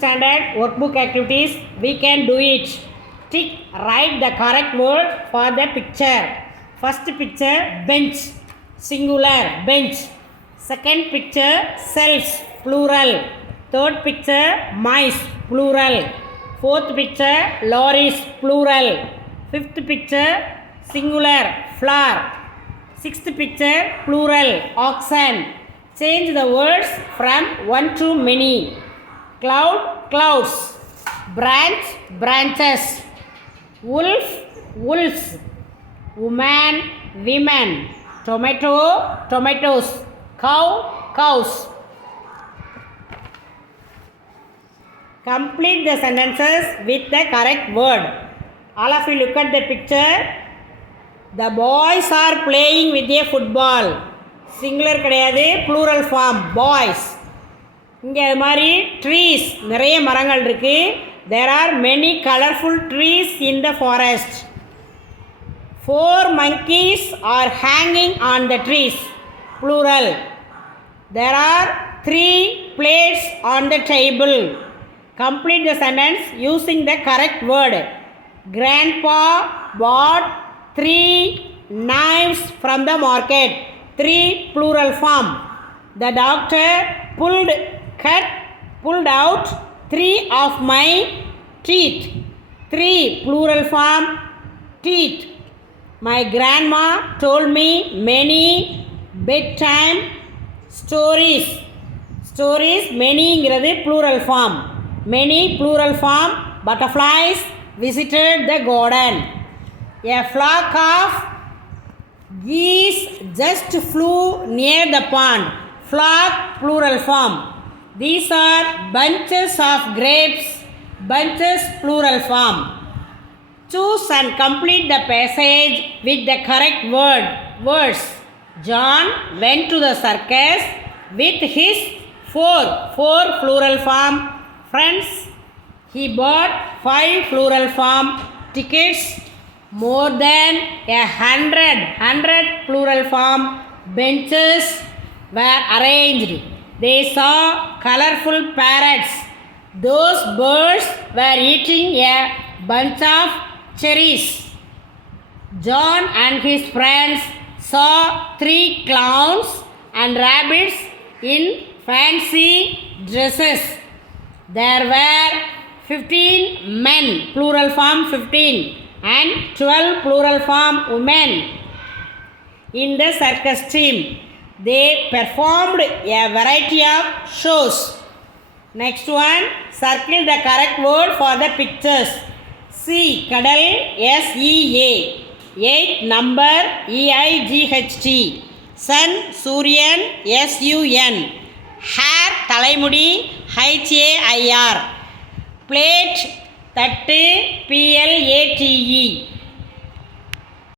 Standard workbook activities, we can do it. Tick, write the correct word for the picture. First picture, bench, singular, bench. Second picture, cells, plural. Third picture, mice, plural. Fourth picture, lorries, plural. Fifth picture, singular, flower. Sixth picture, plural, oxen. Change the words from one to many. Cloud, clouds. Branch, branches. Wolf, wolves. Woman, women. Tomato, tomatoes. Cow, cows. Complete the sentences with the correct word. All of you look at the picture. The boys are playing with a football. Singular கிடையாது, plural form, boys. இங்கே அது மாதிரி trees, நிறைய மரங்கள் இருக்குது. There are many colorful trees in the forest. 4 monkeys are hanging on the trees, plural. There are 3 plates on the table. Complete the sentence using the correct word. Grandpa bought 3 knives from the market. 3 plural form. The doctor pulled out 3 of my teeth. 3 plural form, teeth. My grandma told me many bedtime stories. Stories, many ingiradhu plural form. Many plural form. Butterflies visited the garden. A flock of geese just flew near the pond. Flock, plural form. These are bunches of grapes. Bunches, plural form. Choose and complete the passage with the correct words. John went to the circus with his four plural form friends. He bought 5 plural form tickets. More than 100 plural form benches were arranged. They saw colorful parrots. Those birds were eating a bunch of cherries. John and his friends saw 3 clowns and rabbits in fancy dresses. There were 15 men, plural form 15, and 12 plural form women in the circus team. They performed a variety of shows. Next one, circle the correct word for the pictures. Sea, கடல், SEA. 8, number, EIGHT. Sun, சூரியன், SUN. Hair, தலைமுடி, HAIR. Plate, தட்டு, PLATE.